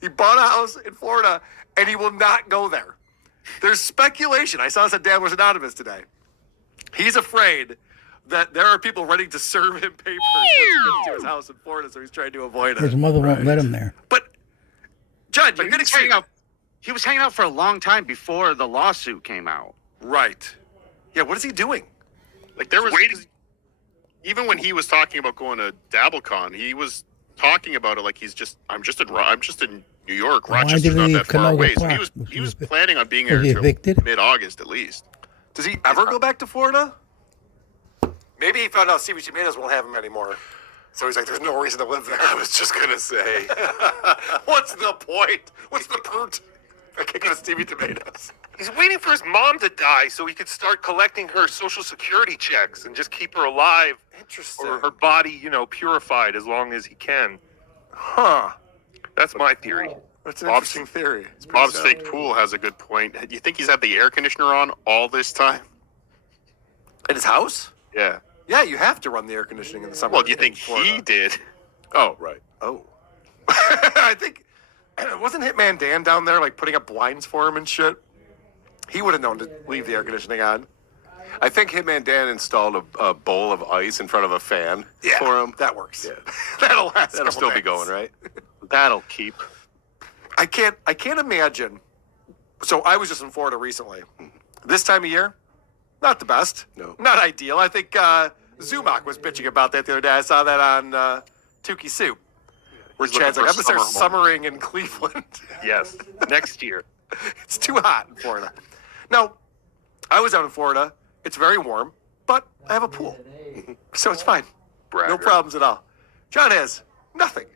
He bought a house in Florida, and he will not go there. There's speculation. I saw this at Dabblers Anonymous today. He's afraid that there are people ready to serve him papers once he gets to his house in Florida, so he's trying to avoid it. His mother won't let him there. But, John, you're going to He was hanging out for a long time before the lawsuit came out. Right. Yeah, what is he doing? Like, there was... Even when he was talking about going to DabbleCon, he was talking about it like I'm just in New York. Rochester's not that far away. So he was planning on being there until mid-August at least. Does he ever go back to Florida? Maybe he found out CBC Tomatoes won't have him anymore. So he's like, there's no reason to live there. I was just going to say. What's the point? What's the pert? I can't go to Stevie Tomatoes. He's waiting for his mom to die so he could start collecting her Social Security checks and just keep her alive. Interesting. Or her body, purified as long as he can. Huh. That's my theory. That's an interesting theory. Bob's fake pool has a good point. Do you think he's had the air conditioner on all this time? In his house? Yeah. Yeah, you have to run the air conditioning in the summer. Well, do you think he did? Oh, right. Oh. I think, wasn't Hitman Dan down there, like, putting up blinds for him and shit? He would have known to leave the air conditioning on. I think Hitman Dan installed a bowl of ice in front of a fan for him. That works. Yeah. That'll last. That'll still be going, right? That'll keep. I can't imagine. So I was just in Florida recently. This time of year, not the best. No. Not ideal. I think Zumach was bitching about that the other day. I saw that on Tukey Soup. Where Chad's like, I'm going to start summering in Cleveland. Yes, next year. It's too hot in Florida. Now, I was out in Florida. It's very warm, but I have a pool. So it's fine. Bragger. No problems at all. John has nothing.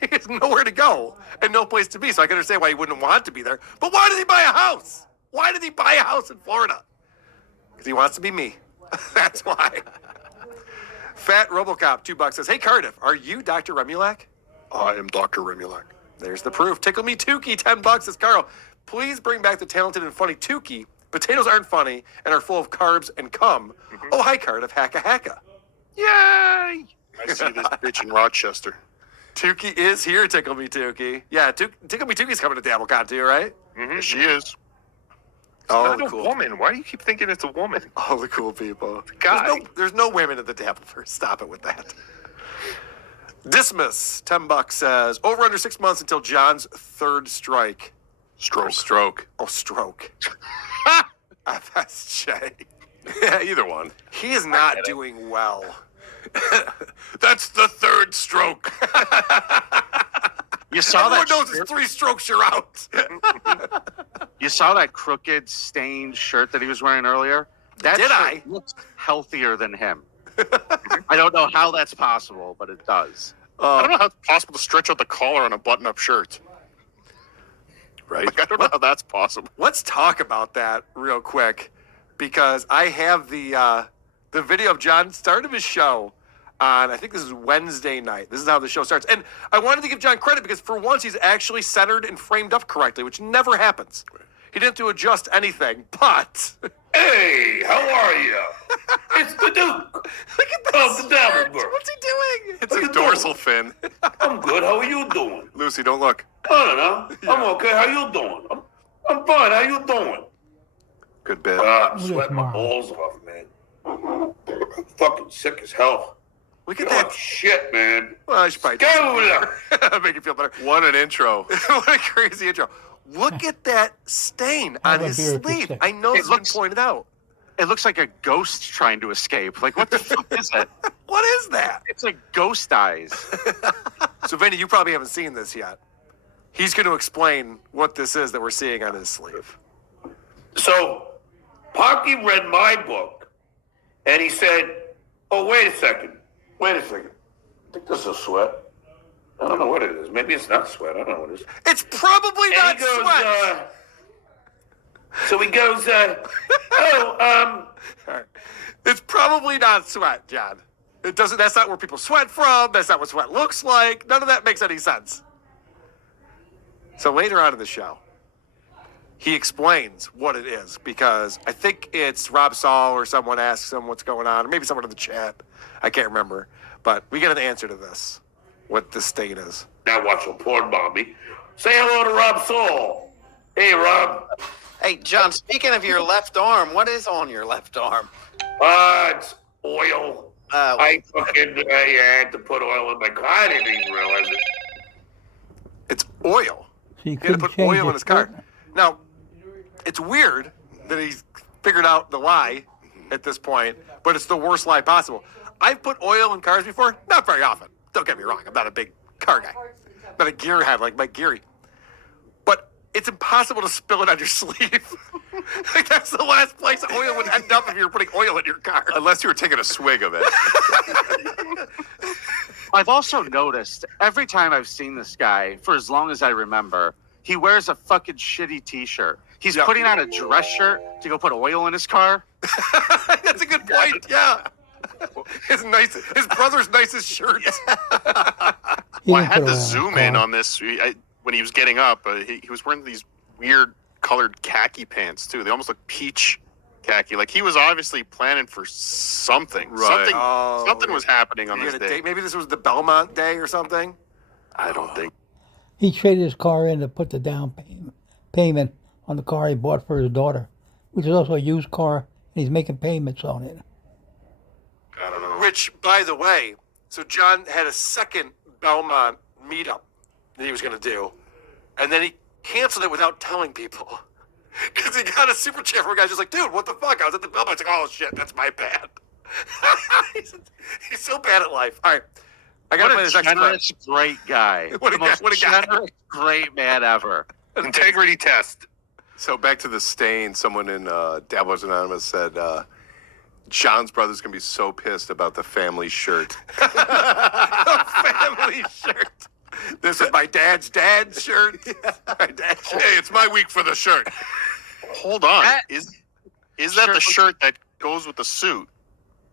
He has nowhere to go and no place to be. So I can understand why he wouldn't want to be there. But why did he buy a house? Why did he buy a house in Florida? Because he wants to be me. That's why. Fat Robocop, $2 says, hey, Cardiff, are you Dr. Remulac? I am Dr. Remulac. There's the proof. Tickle Me Tukey, $10 says Carl. Please bring back the talented and funny Tukey. Potatoes aren't funny and are full of carbs and cum. Mm-hmm. Oh, hi, Cardiff. Hacka hacka. Yay! I see this bitch in Rochester. Tukey is here, Tickle Me Tukey. Yeah, Tickle Me Tukey's coming to DabbleCon too, right? Mm-hmm. She is. Oh, it's not a woman. Why do you keep thinking it's a woman? All the cool people. Guy. There's no women at the Dabbleverse. Stop it with that. Dismiss, $10 says, over under 6 months until John's third strike. Stroke. Oh, stroke. FSJ. Yeah, either one. He is not doing well. That's the third stroke. You saw Everyone that. knows it's 3 strokes, you're out. You saw that crooked, stained shirt that he was wearing earlier? That Did shirt I? looks healthier than him. I don't know how that's possible, but it does. I don't know how it's possible to stretch out the collar on a button-up shirt. Right? Like, I don't know how that's possible. Let's talk about that real quick, because I have the video of John started his show on, I think this is Wednesday night. This is how the show starts. And I wanted to give John credit because for once he's actually centered and framed up correctly, which never happens. He didn't have to adjust anything, but... Hey, how are you? It's the Duke. Look at this. Of the Dabbleverse. What's he doing? It's a dorsal fin. I'm good. How are you doing? Lucy, don't look. I don't know. I'm okay. How you doing? I'm fine. How you doing? Good bit. I'm sweating my balls off, man. I'm fucking sick as hell. Look at Oh, that. shit, man. Well, I should probably Go make you feel better. What an intro. What a crazy intro. Look at that stain on his sleeve. I know it's been pointed out. It looks like a ghost trying to escape. Like, what the fuck is it? What is that? It's like ghost eyes. So, Vinny, you probably haven't seen this yet. He's going to explain what this is that we're seeing on his sleeve. So, Pocky read my book, and he said, oh, wait a second. I think this is sweat. I don't know what it is. Maybe it's not sweat. I don't know what it is. It's probably And not he goes, sweat. So he goes, All right. It's probably not sweat, John. It doesn't. That's not where people sweat from. That's not what sweat looks like. None of that makes any sense. So later on in the show, he explains what it is because I think it's Rob Saul or someone asks him what's going on, or maybe someone in the chat. I can't remember, but we get an answer to this. What this stain is. now watch a porn mommy. Say hello to Rob Soul. Hey, Rob. Hey, John, speaking of your left arm, what is on your left arm? It's oil. I had to put oil in my car. I didn't even realize it. It's oil. So He had to put oil in his car. Now, it's weird that he's figured out the lie at this point, but it's the worst lie possible. I've put oil in cars before, not very often. Don't get me wrong, I'm not a big car guy. I'm not a gearhead like Mike Geary. But it's impossible to spill it on your sleeve. Like that's the last place oil would end up if you were putting oil in your car. Unless you were taking a swig of it. I've also noticed every time I've seen this guy, for as long as I remember, he wears a fucking shitty t-shirt. He's putting on a dress shirt to go put oil in his car. That's a good point, yeah. His brother's nicest shirt. Well, I had to zoom in on this when he was getting up. He was wearing these weird colored khaki pants too. They almost look peach khaki. Like he was obviously planning for something. Right. Something was happening on this day. Maybe this was the Belmont day or something. I don't think. He traded his car in to put the down payment on the car he bought for his daughter, which is also a used car, and he's making payments on it. I don't know. Which, by the way, so John had a second Belmont meetup that he was going to do, and then he canceled it without telling people. Because he got a super chat from a guy just like, dude, what the fuck? I was at the Belmont. It's like, oh shit, that's my bad. he's so bad at life. All right. I got to play this next generous, great guy. What a guy. What a guy. Generous, great man ever. Integrity test. So back to the stain. Someone in Dabblers Anonymous said John's brother's going to be so pissed about the family shirt. Family shirt. This is my dad's shirt. My dad's shirt. Hey, it's my week for the shirt. Hold on. Is that the shirt that goes with the suit?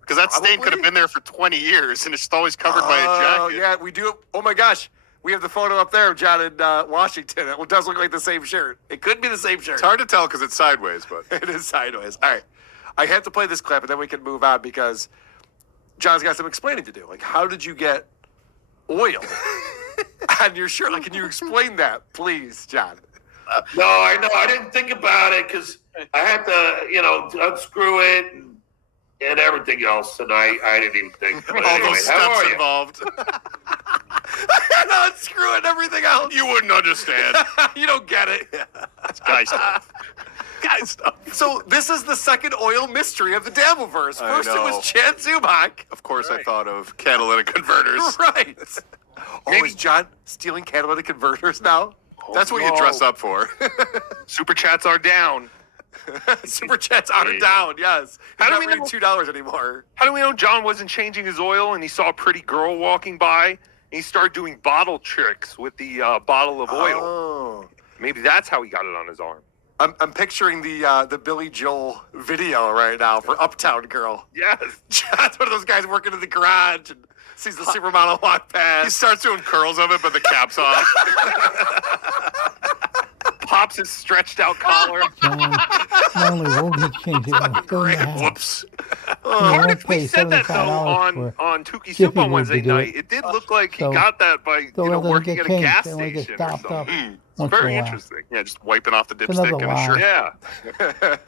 Because that stain could have been there for 20 years, and it's just always covered by a jacket. Oh, yeah, we do. Oh, my gosh. We have the photo up there of John in Washington. It does look like the same shirt. It could be the same shirt. It's hard to tell because it's sideways, but It is sideways. All right. I have to play this clip, and then we can move on because John's got some explaining to do. Like, how did you get oil on your shirt? Like, can you explain that, please, John? No, I know. I didn't think about it because I had to, unscrew it and everything else, and I didn't even think. But all anyway, those how steps are you? involved. No, screw it, everything else. You wouldn't understand. You don't get it. It's guy stuff. Guy stuff. So this is the second oil mystery of the Dabbleverse. I First it know. was Chad Zubak. Of course, I thought of catalytic converters. Right. Is John stealing catalytic converters now? That's what you dress up for. Super chats are down. Super chats are down, yes. How How do do we we know- $2 anymore? How do we know John wasn't changing his oil and he saw a pretty girl walking by and he started doing bottle tricks with the bottle of oil? Oh. Maybe that's how he got it on his arm. I'm picturing the Billy Joel video right now for Uptown Girl. Yes. John's one of those guys working in the garage and sees the supermodel walk He past. starts doing curls of it, but the cap's off. Pops his stretched out collar. John, not only won't he change it, he'll still in the house. Whoops. Cardiff, we said that though $75 on Tukey Jiffy Soup Lube on Wednesday to do night. it. It did look like he So, got that by Still doesn't working get at a changed. gas They only get station or stopped up something. once It's in a very while. interesting. Yeah, just wiping off the another dipstick and a lie. shirt.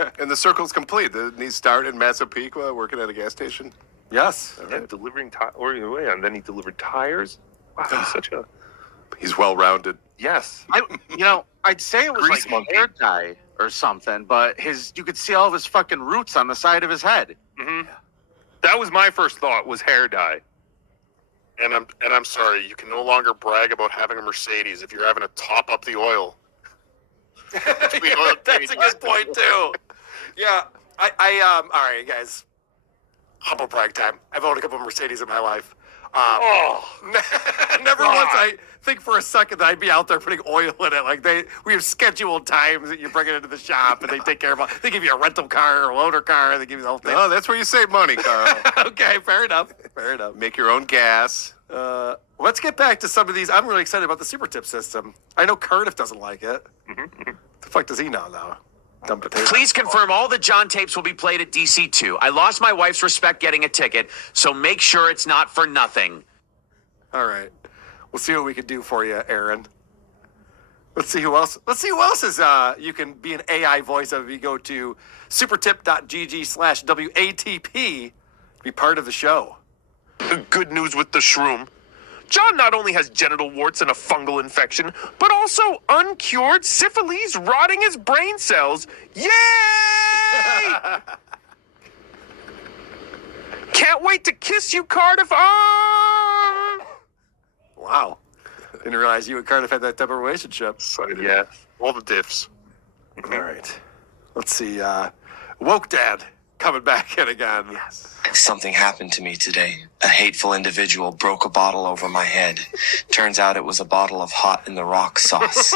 Yeah. And the circle's complete. Didn't he start in Massapequa working at a gas station? Yes. And delivering and then he delivered tires. Wow, he's such a He's well-rounded. yes. I'd say it was Grease like monkey. hair dye or something, but you could see all of his fucking roots on the side of his head. That was my first thought was hair dye. And I'm sorry, you can no longer brag about having a Mercedes if you're having to top up the oil. That's a good point too. Yeah, I all right, guys. Humble brag time. I've owned a couple of Mercedes in my life. Never once I think for a second that I'd be out there putting oil in it. Like we have scheduled times that you bring it into the shop and they take care of it. They give you a rental car or a loaner car. They give you the whole thing. Oh, that's where you save money, Carl. Okay, fair enough. Fair enough. Make your own gas. Let's get back to some of these. I'm really excited about the super tip system. I know Cardiff doesn't like it. The fuck does he know now? Dumb potato. Please confirm all the John tapes will be played at DC2. I lost my wife's respect getting a ticket, so make sure it's not for nothing. All right. We'll see what we can do for you, Aaron. Let's see who else. Let's see who else is. You can be an AI voice of. If you go to supertip.gg/WATP to be part of the show. Good news with the shroom. John not only has genital warts and a fungal infection, but also uncured syphilis rotting his brain cells. Yay! Can't wait to kiss you, Cardiff. Wow. Didn't realize you and Cardiff had that type of relationship. Excited. Yeah. All the diffs. All right. Let's see. Woke Dad coming back in again. Yes. Something happened to me today. A hateful individual broke a bottle over my head. Turns out it was a bottle of hot in the rock sauce.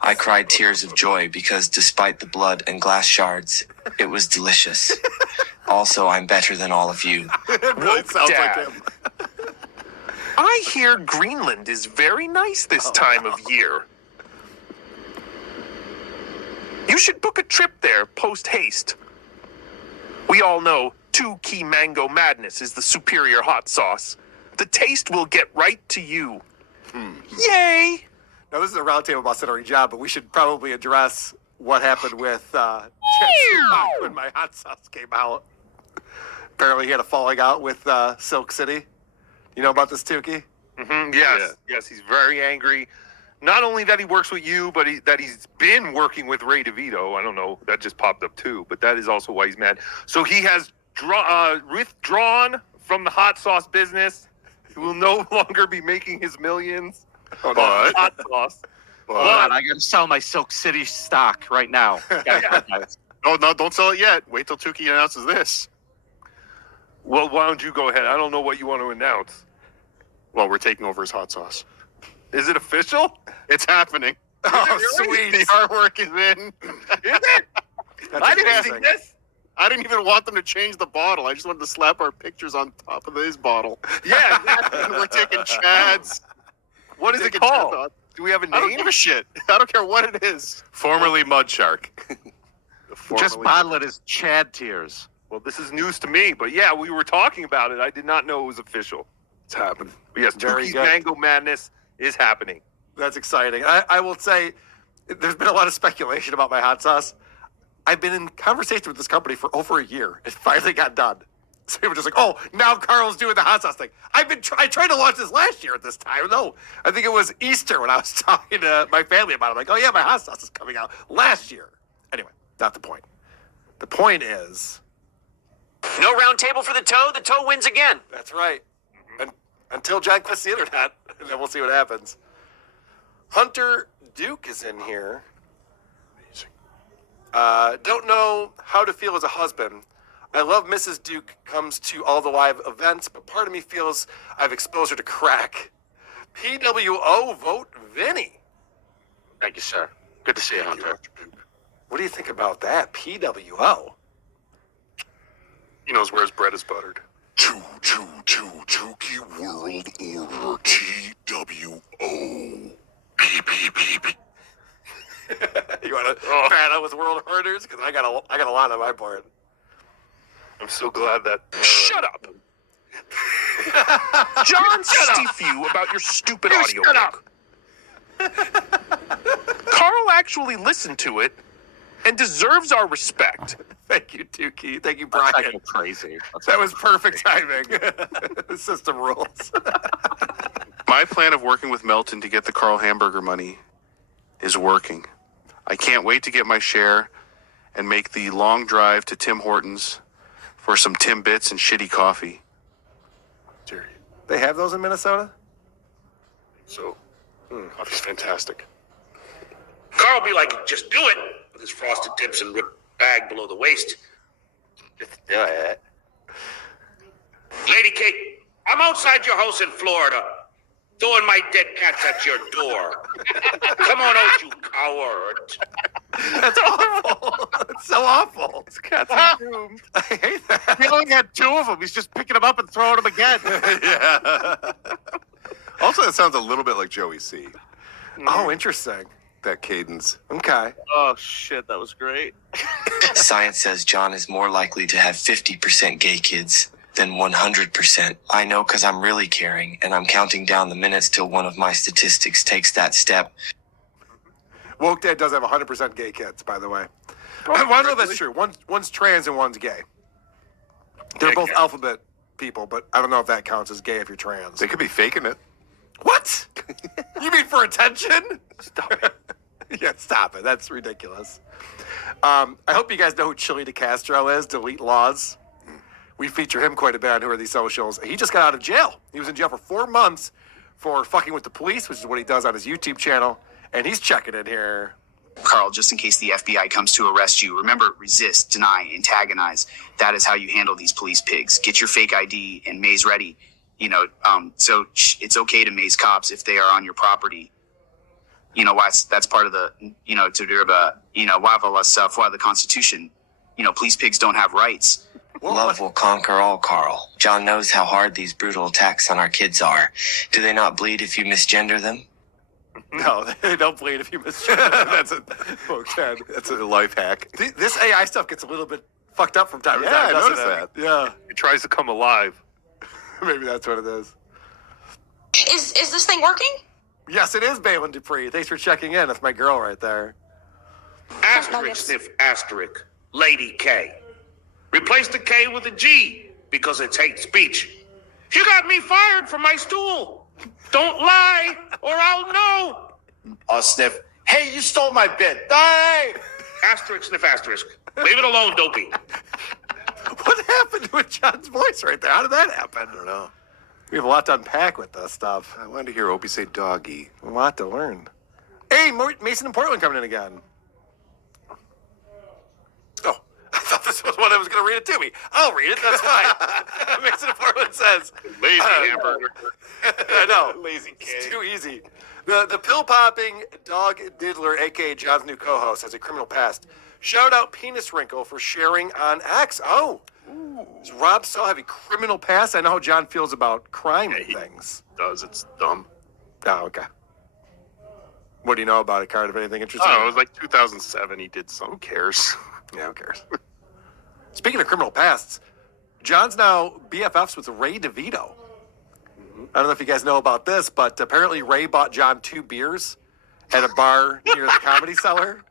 I cried tears of joy because despite the blood and glass shards, it was delicious. Also, I'm better than all of you. It really sounds Dad. like him. I hear Greenland is very nice this time of year. You should book a trip there post-haste. We all know 2 Key Mango Madness is the superior hot sauce. The taste will get right to you. Yay! Now, this is a roundtable about Stuttering John, but we should probably address what happened with when my hot sauce came out. Apparently, he had a falling out with Silk City. You know about this, Tukey? Yes, he's very angry. Not only that he works with you, but that he's been working with Ray DeVito. I don't know, that just popped up too, but that is also why he's mad. So he has withdrawn from the hot sauce business. He will no longer be making his millions on hot sauce. Hold on, I gotta sell my Silk City stock right now. No, don't sell it yet. Wait till Tukey announces this. Well, why don't you go ahead? I don't know what you want to announce. Well, we're taking over his hot sauce. Is it official? It's happening. Oh, sweet. The artwork is in. Is it? That's I didn't see amazing. this. I didn't even want them to change the bottle. I just wanted to slap our pictures on top of his bottle. Yeah, exactly. And we're taking Chad's. What is it Taking Chad's called? on. Do we have a I don't name? give a shit. I don't care what it is. Formerly Mud Shark. Just bottle it as Chad tears. Well, this is news to me, but yeah, we were talking about it. I did not know it was official. It's happened. But yes, Very Tukey's good. Mango Madness is happening. That's exciting. I will say, there's been a lot of speculation about my hot sauce. I've been in conversation with this company for over a year. It finally got done. So people were just like, oh, now Carl's doing the hot sauce thing. I tried to launch this last year at this time. No, I think it was Easter when I was talking to my family about it. I'm like, oh yeah, my hot sauce is coming out last year. Anyway, not the point. The point is, No round table for the toe. The toe wins again. that's right. And until John quits the internet, and then we'll see what happens. Hunter Duke is in here. Don't know how to feel as a husband. I love Mrs. Duke comes to all the live events, but part of me feels I've exposed her to crack. PWO, vote Vinny. Thank you, sir. Good to see you, Hunter. What do you think about that? PWO. He knows where his bread is buttered. Tukey World Order TWO. You want to fan out with World Herders? Because I got a lot on my board. I'm so glad that. Shut up! John stiff you about your stupid audio. Shut up! Carl actually listened to it and deserves our respect. Thank you, Tukey. Thank you, That's Brian. actually crazy. That was perfect timing. The system rules. My plan of working with Melton to get the Carl Hamburger money is working. I can't wait to get my share and make the long drive to Tim Hortons for some Timbits and shitty coffee. They have those in Minnesota? So, coffee's fantastic. Carl be like, just do it with his frosted tips and ripped bag below the waist. Just do it. Lady Kate, I'm outside your house in Florida, throwing my dead cats at your door. Come on out, you coward. That's awful. That's so awful. This cat's doomed. I hate that. He only had 2 of them. He's just picking them up and throwing them again. Yeah. Also, that sounds a little bit like Joey C. Oh, interesting. That cadence. Okay. Oh, shit. That was great. Science says John is more likely to have 50% gay kids than 100%. I know because I'm really caring, and I'm counting down the minutes till one of my statistics takes that step. Woke Dad does have 100% gay kids, by the way. I want to know if that's true. One's trans and one's gay. They're both alphabet people, but I don't know if that counts as gay if you're trans. They could be faking it. What? You mean for attention? Stop it. Yeah, stop it. That's ridiculous. I hope you guys know who Chili DeCastro is, Delete Laws. We feature him quite a bit on Who Are These Socials. He just got out of jail. He was in jail for 4 months for fucking with the police, which is what he does on his YouTube channel. And he's checking in here. Carl, just in case the FBI comes to arrest you, remember, resist, deny, antagonize. That is how you handle these police pigs. Get your fake ID and maze ready. So it's okay to maze cops if they are on your property. That's part of the, the Constitution. Police pigs don't have rights. Love will conquer all, Carl. John knows how hard these brutal attacks on our kids are. Do they not bleed if you misgender them? No, they don't bleed if you misgender them. That's a life hack. This AI stuff gets a little bit fucked up from time to time. I noticed that. Yeah. It tries to come alive. Maybe that's what it is. Is this thing working? Yes, it is, Balin Dupree. Thanks for checking in. That's my girl right there. Asterisk sniff asterisk. Lady K. Replace the K with a G because it's hate speech. You got me fired from my stool. Don't lie or I'll know. Sniff. Hey, you stole my bit. Die! Asterisk sniff asterisk. Leave it alone, Dopey. What happened to John's voice right there? How did that happen? I don't know. We have a lot to unpack with this stuff. I wanted to hear Opie say doggy. A lot to learn. Hey, Mason and Portland coming in again. Oh, I thought this was one I was going to read it to me. I'll read it. That's fine. Mason and Portland says. Lazy hamburger. I know. Lazy kid. It's too easy. The pill-popping dog diddler, a.k.a. John's new co-host, has a criminal past. Shout out Penis Wrinkle for sharing on X. Oh. Does Rob still have a criminal past? I know how John feels about crime and things. Does. It's dumb. Oh, okay. What do you know about it, Card? If anything interesting? Oh, it was like 2007. He did some. Who cares? Yeah, who cares? Speaking of criminal pasts, John's now BFFs with Ray DeVito. I don't know if you guys know about this, but apparently Ray bought John 2 beers at a bar near the Comedy Cellar.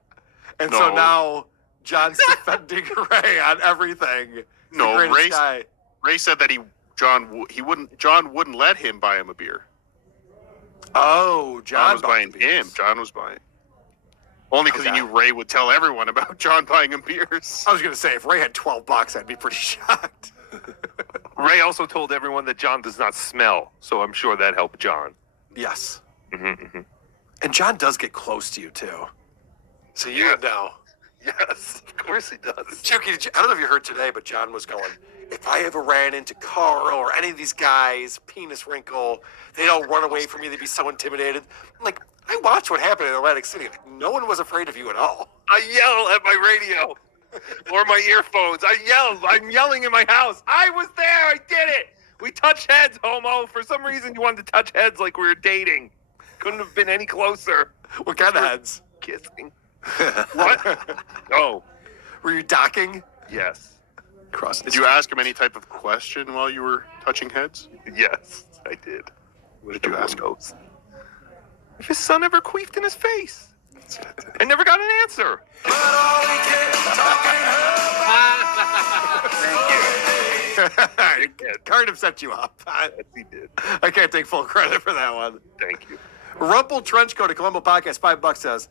And so now John's defending Ray on everything. No, Ray said that John wouldn't let him buy him a beer. Oh, John was buying him. John was buying. Only because he knew Ray would tell everyone about John buying him beers. I was going to say, if Ray had $12, I'd be pretty shocked. Ray also told everyone that John does not smell, so I'm sure that helped John. Yes. Mm-hmm. And John does get close to you, too. So you would know. Yes, of course he does. Chucky, I don't know if you heard today, but John was going, if I ever ran into Carl or any of these guys, Penis Wrinkle, they'd all run away from me. They'd be so intimidated. I'm like, I watched what happened in Atlantic City. No one was afraid of you at all. I yell at my radio or my earphones. I'm yelling in my house. I was there. I did it. We touched heads, homo. For some reason, you wanted to touch heads like we were dating. Couldn't have been any closer. What kind of heads? Kissing. What? Oh. Were you docking? Yes. Did you ask him any type of question while you were touching heads? Yes, I did. What did you ask? If his son ever queefed in his face. I never got an answer. Cardiff set you up. Yes, he did. I can't take full credit for that one. Thank you. Rumple Trenchcoat at Columbo Podcast, $5 says,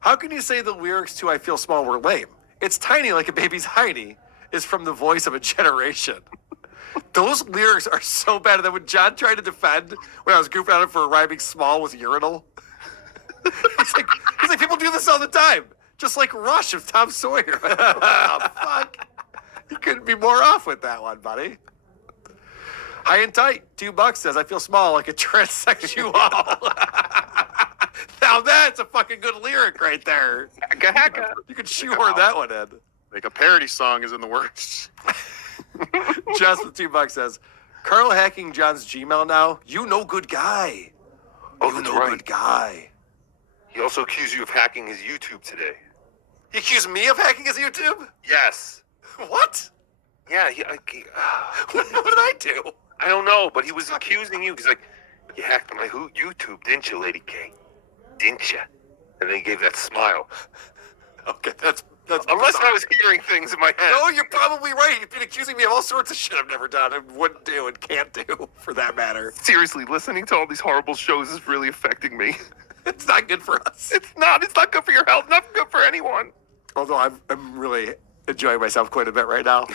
how can you say the lyrics to I Feel Small were lame? It's tiny like a baby's hiney is from the voice of a generation. Those lyrics are so bad that when John tried to defend when I was goofing on him for rhyming small with urinal, he's like, people do this all the time. Just like Rush of Tom Sawyer. Oh, fuck. You couldn't be more off with that one, buddy. High and tight, $2 says, I feel small like a transsexual. Now that's a fucking good lyric right there. You could shoehorn that one in. Like a parody song is in the works. Just with $2 says, Carl hacking John's Gmail now. You no good guy. Oh, you that's no right. good guy. He also accused you of hacking his YouTube today. He accused me of hacking his YouTube? Yes. What? Yeah. What did I do? I don't know, but he was accusing you. He's like, you hacked my YouTube, didn't you, Lady K? Didn't you? And then he gave that smile. Okay, that's Unless bizarre. I was hearing things in my head. No, you're probably right. You've been accusing me of all sorts of shit I've never done and wouldn't do and can't do, for that matter. Seriously, listening to all these horrible shows is really affecting me. It's not good for us. It's not. It's not good for your health. Not good for anyone. Although I'm really enjoying myself quite a bit right now.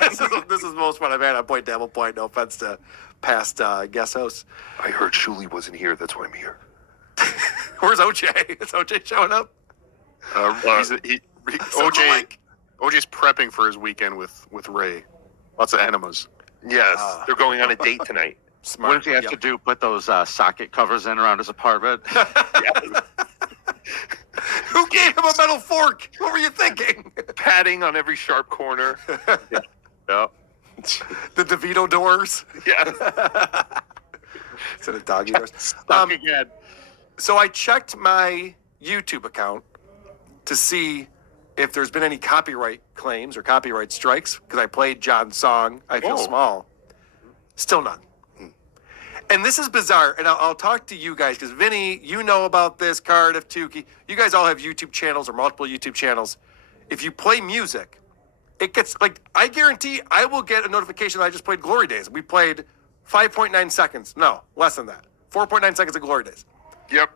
This is the most fun I've had on Point Devil Point. No offense to past guest hosts. I heard Shuli wasn't here. That's why I'm here. Where's OJ? Is OJ showing up? OJ's prepping for his weekend with Ray. Lots of enemas. Yes, they're going on a date tonight. Smart. What does he have to do? Put those socket covers in around his apartment? Who gave him a metal fork? What were you thinking? Padding on every sharp corner. Yeah. The DeVito doors. Yes. Instead of doggy doors. Stuck again. So I checked my YouTube account to see if there's been any copyright claims or copyright strikes, because I played John's song, I Feel Small. Still none. And this is bizarre, and I'll talk to you guys, because Vinny, you know about this, Cardiff, Tukey. You guys all have YouTube channels or multiple YouTube channels. If you play music, it gets, like, I guarantee I will get a notification that I just played Glory Days. We played 5.9 seconds. No, less than that. 4.9 seconds of Glory Days. Yep.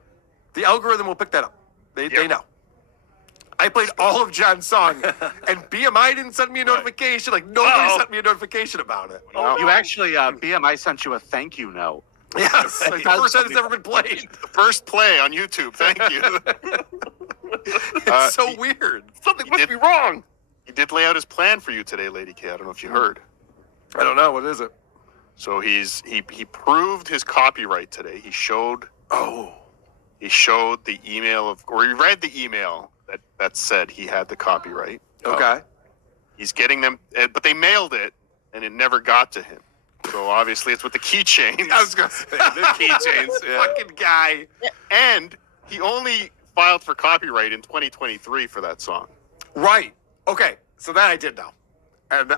The algorithm will pick that up. They know. I played all of John's song, and BMI didn't send me a notification. Like, nobody sent me a notification about it. You actually, BMI sent you a thank you note. Yes, like the first time it's ever been played. First play on YouTube. Thank you. It's so weird. Something must be wrong. He did lay out his plan for you today, Lady K. I don't know if you heard. I don't know. What is it? So he proved his copyright today. He showed the email he read the email that said he had the copyright. Okay. He's getting them, but they mailed it, and it never got to him. So obviously it's with the keychains. I was gonna say the keychains. Fucking guy. And he only filed for copyright in 2023 for that song. Right. Okay. So that I did know, and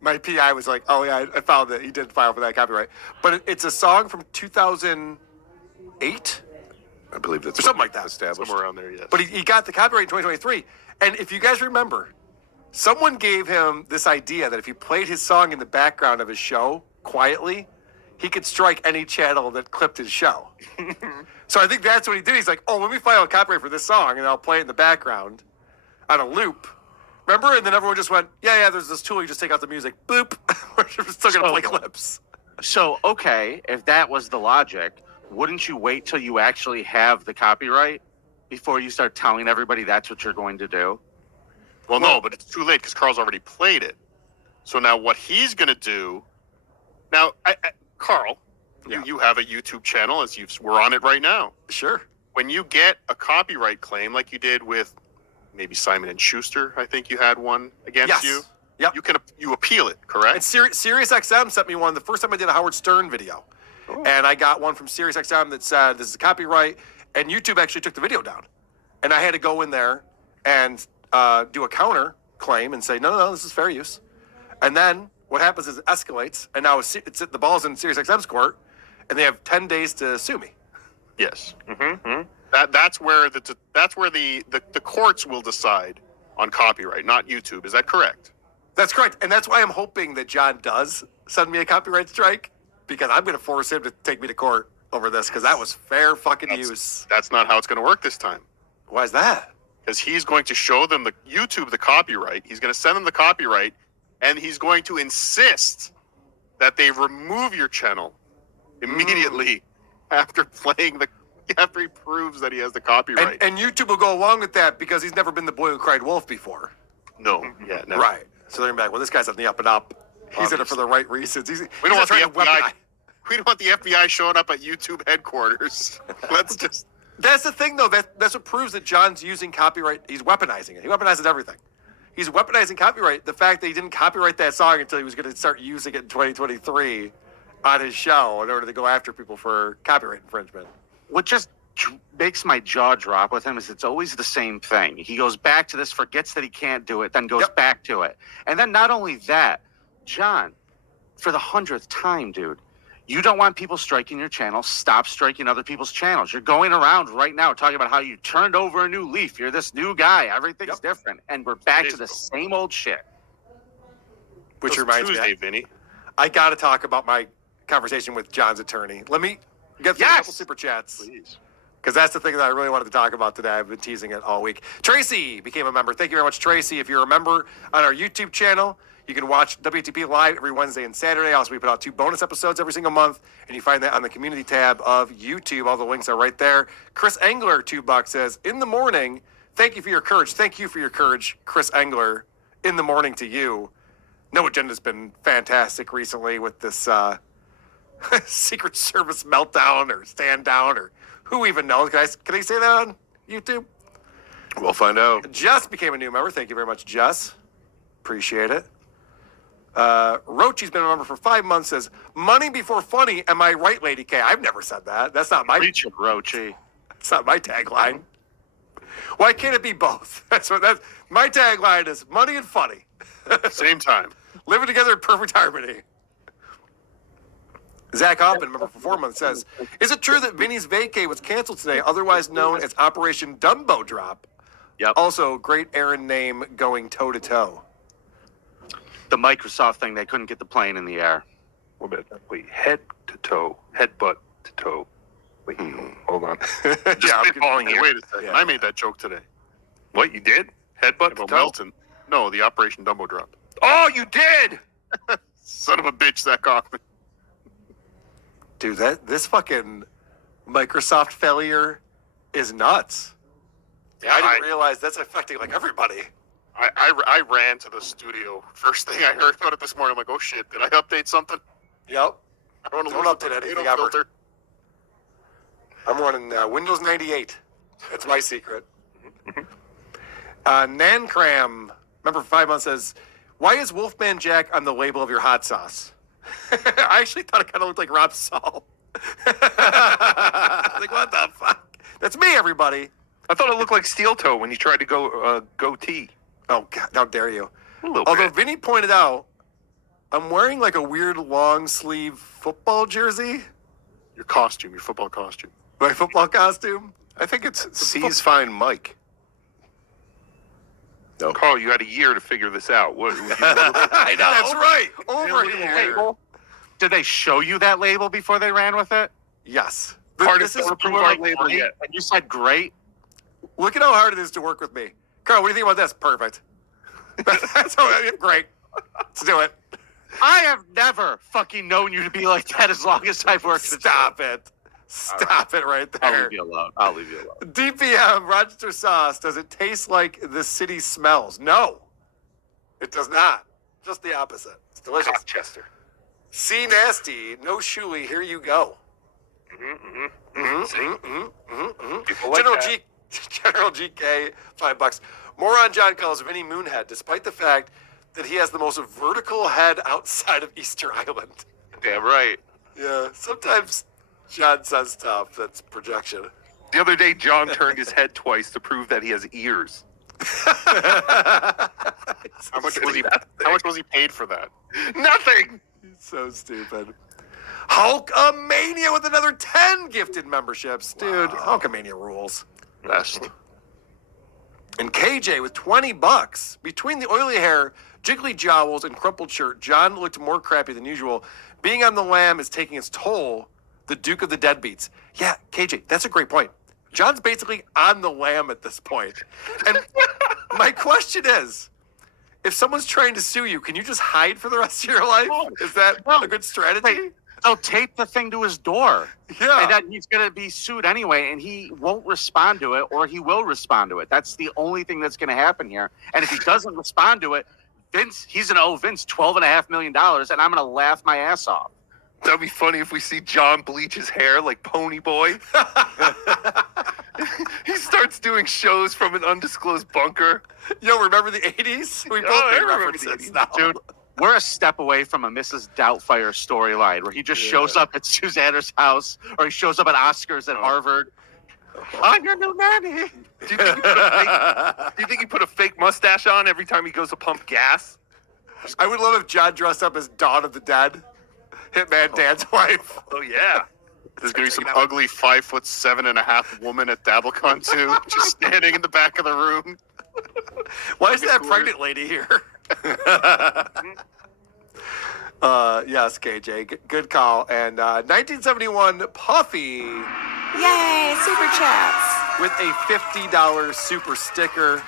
my PI was like, "Oh yeah, I found that he did file for that copyright." But it's a song from 2008. I believe that's something like that. Established. Somewhere around there, yes. But he got the copyright in 2023. And if you guys remember, someone gave him this idea that if he played his song in the background of his show quietly, he could strike any channel that clipped his show. So I think that's what he did. He's like, oh, let me file a copyright for this song, and I'll play it in the background on a loop. Remember? And then everyone just went, yeah, there's this tool. You just take out the music. Boop. We're still going to play clips. So, okay, if that was the logic, wouldn't you wait till you actually have the copyright before you start telling everybody that's what you're going to do? Well, no, but it's too late because Carl's already played it. So now what he's going to do... Now, Carl, you have a YouTube channel. We're on it right now. Sure. When you get a copyright claim like you did with maybe Simon & Schuster, I think you had one against you. Yep. You appeal it, correct? And SiriusXM sent me one the first time I did a Howard Stern video. Oh. And I got one from SiriusXM that said, this is copyright. And YouTube actually took the video down. And I had to go in there and do a counter claim and say, no, this is fair use. And then what happens is it escalates. And now the ball's in SiriusXM's court. And they have 10 days to sue me. Yes. Mm-hmm. That's where the courts will decide on copyright, not YouTube. Is that correct? That's correct. And that's why I'm hoping that John does send me a copyright strike, because I'm going to force him to take me to court over this, because that was fair fucking use. That's not how it's going to work this time. Why is that? Because he's going to show them the copyright. He's going to send them the copyright, and he's going to insist that they remove your channel immediately after he proves that he has the copyright. And YouTube will go along with that because he's never been the boy who cried wolf before. No, yeah, never. Right. So they're going to be like, well, this guy's on the up and up. He's in it for the right reasons. We don't want the FBI. We don't want the FBI showing up at YouTube headquarters. That's the thing, though. That's what proves that John's using copyright. He's weaponizing it. He weaponizes everything. He's weaponizing copyright. The fact that he didn't copyright that song until he was going to start using it in 2023 on his show in order to go after people for copyright infringement. What just makes my jaw drop with him is it's always the same thing. He goes back to this, forgets that he can't do it, then goes back to it. And then not only that, John, for the 100th time, dude, You don't want people striking your channel. Stop striking other people's channels. You're going around right now talking about how you turned over a new leaf. You're this new guy. Everything's different. And we're back to the same old shit. Which reminds Tuesday, me, Vinny. I got to talk about my conversation with John's attorney. Let me get through a couple super chats. Please. Because that's the thing that I really wanted to talk about today. I've been teasing it all week. Tracy became a member. Thank you very much, Tracy. If you're a member on our YouTube channel, you can watch WATP live every Wednesday and Saturday. Also, we put out 2 bonus episodes every single month, and you find that on the community tab of YouTube. All the links are right there. Chris Engler, $2 says, in the morning, thank you for your courage. Thank you for your courage, Chris Engler. In the morning to you. No Agenda's been fantastic recently with this Secret Service meltdown or stand down or who even knows. Can I say that on YouTube? We'll find out. Jess became a new member. Thank you very much, Jess. Appreciate it. Rochi's been a member for 5 months. Says, money before funny. Am I right, Lady K? I've never said that. That's not my Rochi. That's not my tagline. Why can't it be both? That's my tagline is money and funny. Same time. Living together in perfect harmony. Zach Hoffman, member for 4 months, says, is it true that Vinny's vacay was canceled today, otherwise known as Operation Dumbo Drop? Yep. Also, great Aaron name going toe-to-toe. The Microsoft thing, they couldn't get the plane in the air. Wait, head to toe, headbutt to toe. Wait, hold on. Just spitballing here. Wait a second. Yeah. I made that joke today. What, you did? Headbutt to toe? Melton. No, the Operation Dumbo Drop. Oh, you did! Son of a bitch, Zach Hoffman. Dude, this fucking Microsoft failure is nuts. Yeah, I didn't realize that's affecting like everybody. I ran to the studio. First thing I heard about it this morning, I'm like, oh shit, did I update something? Yep. I don't update anything ever. filter. I'm running Windows 98. That's my secret. Nancram, member for 5 months, says, why is Wolfman Jack on the label of your hot sauce? I actually thought it kind of looked like Rob Saul. Like, what the fuck? That's me, everybody. I thought it looked like Steel Toe when you tried to go goatee. Oh, God, how dare you. Although bit. Vinny pointed out, I'm wearing like a weird long sleeve football jersey. Your costume, your football costume. My football costume? I think it's C's Fine Mike. No. Carl, you had a year to figure this out. What? I know. That's right. Over here. Did they show you that label before they ran with it? Yes. This is approve our label yet. And you said great. Look at how hard it is to work with me. Carl, what do you think about this? Perfect. That's great. Let's do it. I have never fucking known you to be like that as long as I've worked with you. Stop it. Stop it right there. I'll leave you alone. DPM, Rochester sauce. Does it taste like the city smells? No. It does not. Just the opposite. It's delicious. Rochester. C Nasty, no Shuli, here you go. General GK, $5. Moron John calls Vinny Moonhead, despite the fact that he has the most vertical head outside of Easter Island. Damn right. Yeah, sometimes John says stuff that's projection. The other day, John turned his head twice to prove that he has ears. How much was he paid for that? Nothing. He's so stupid. Hulkamania with another 10 gifted memberships. Dude, Hulkamania rules. Best. And KJ with $20. Between the oily hair, jiggly jowls, and crumpled shirt, John looked more crappy than usual. Being on the lam is taking its toll. The Duke of the Deadbeats. Yeah, KJ, that's a great point. John's basically on the lam at this point. And my question is, if someone's trying to sue you, can you just hide for the rest of your life? Is that a good strategy? They'll tape the thing to his door. Yeah. And then he's going to be sued anyway, and he won't respond to it, or he will respond to it. That's the only thing that's going to happen here. And if he doesn't respond to it, he's going to owe Vince $12.5 million, and I'm going to laugh my ass off. That'd be funny if we see John bleach his hair like Pony Boy. He starts doing shows from an undisclosed bunker. Yo, remember the 80s? We both made references now. Dude, we're a step away from a Mrs. Doubtfire storyline where he just shows up at Susanna's house, or he shows up at Oscars at Harvard. I'm your new nanny. Do you think he put a fake mustache on every time he goes to pump gas? I would love if John dressed up as Dawn of the Dead. Hitman Dan's wife. Oh yeah. There's gonna be some ugly 5'7.5" woman at DabbleCon too, just standing in the back of the room. Why is that pregnant lady here? Yes, KJ, good call. And 1971 Puffy. Yay, super chats. With a $50 super sticker.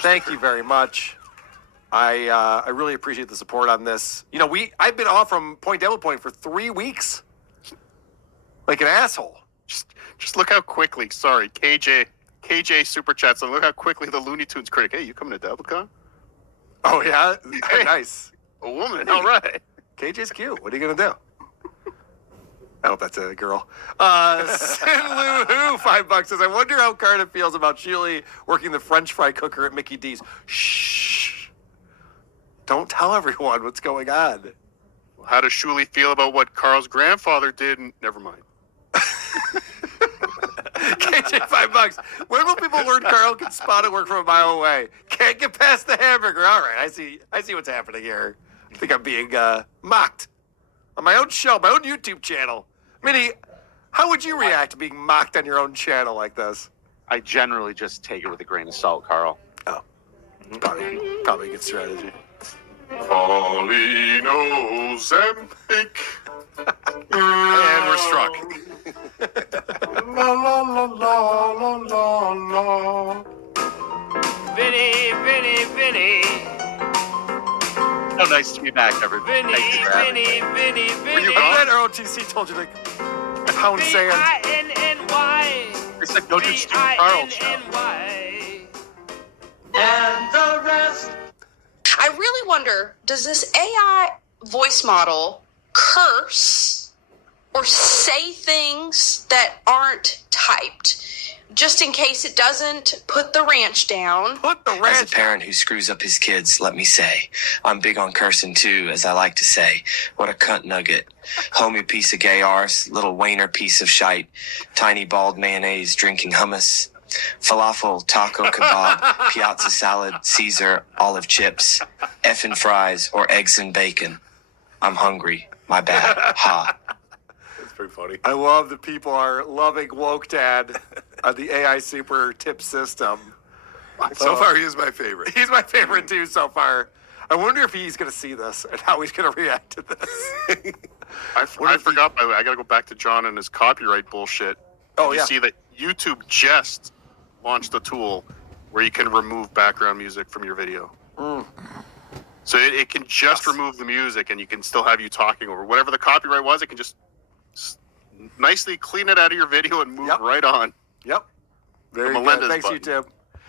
Thank you very much. I really appreciate the support on this. You know, I've been off from Point Double Point for 3 weeks. Like an asshole. Just look how quickly. Sorry, KJ super chats. And look how quickly the Looney Tunes critic. Hey, you coming to DabbleCon? Oh yeah, hey, nice. A woman. All right. KJ's cute. What are you gonna do? I hope that's a girl. Sin Lu Hu, $5 says, I wonder how Cardiff feels about Sheely working the French fry cooker at Mickey D's. Shh. Don't tell everyone what's going on. How does Shuli feel about what Carl's grandfather did? Never mind. KJ, $5. When will people learn Carl can spot and work from a mile away? Can't get past the hamburger. All right, I see what's happening here. I think I'm being mocked on my own show, my own YouTube channel. Minnie, how would you react to being mocked on your own channel like this? I generally just take it with a grain of salt, Carl. Oh, probably a good strategy. Paulino Zempic. And we're struck. La la la la la la la. Vinny. So nice to be back, everybody. Vinny. I'm glad ROTC told you to pound sand. V-I-N-N-Y. It's like no just Stuart Carl show. And the rest. I really wonder, does this AI voice model curse or say things that aren't typed? Just in case it doesn't, put the ranch down. As a parent who screws up his kids, let me say, I'm big on cursing too, as I like to say. What a cunt nugget. Homie piece of gay arse, little wainer piece of shite, tiny bald mayonnaise drinking hummus, falafel, taco, kebab, piazza salad, Caesar, olive chips, effing fries, or eggs and bacon. I'm hungry. My bad. Ha. That's pretty funny. I love that people are loving Woke Dad on the AI super tip system. So far, he is my favorite. He's my favorite too so far. I wonder if he's going to see this and how he's going to react to this. I forgot, by the way, I got to go back to John and his copyright bullshit. Oh, you yeah. see that YouTube just launched a tool where you can remove background music from your video. So it can just remove the music and you can still have you talking over whatever the copyright was. It can just nicely clean it out of your video and move right on. Yep. Very good. Melinda's Thanks, button. YouTube.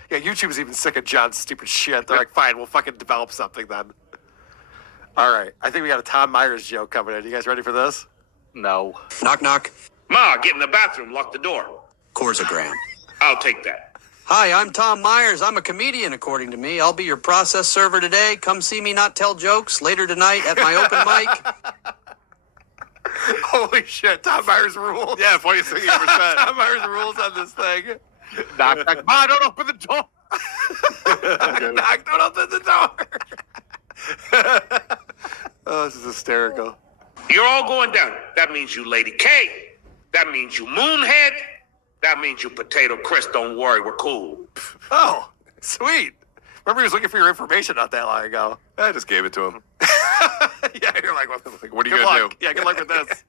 Yeah, YouTube's even sick of John's stupid shit. They're like, fine, we'll fucking develop something then. All right. I think we got a Tom Myers joke coming in. You guys ready for this? No. Knock, knock. Ma, get in the bathroom, lock the door. Corsagram. I'll take that. Hi, I'm Tom Myers. I'm a comedian, according to me. I'll be your process server today. Come see me not tell jokes later tonight at my open mic. Holy shit, Tom Myers rules. Yeah, funniest thing you ever said. Tom Myers rules on this thing. Knock, knock. Ma, don't open the door. Knock, don't open the door. Oh, this is hysterical. You're all going down. That means you Lady K. That means you Moonhead. That means you Potato Chris. Don't worry, we're cool. Oh, sweet. Remember he was looking for your information not that long ago. I just gave it to him. Yeah, you're like, what are you good gonna luck. do? Yeah, good luck with this.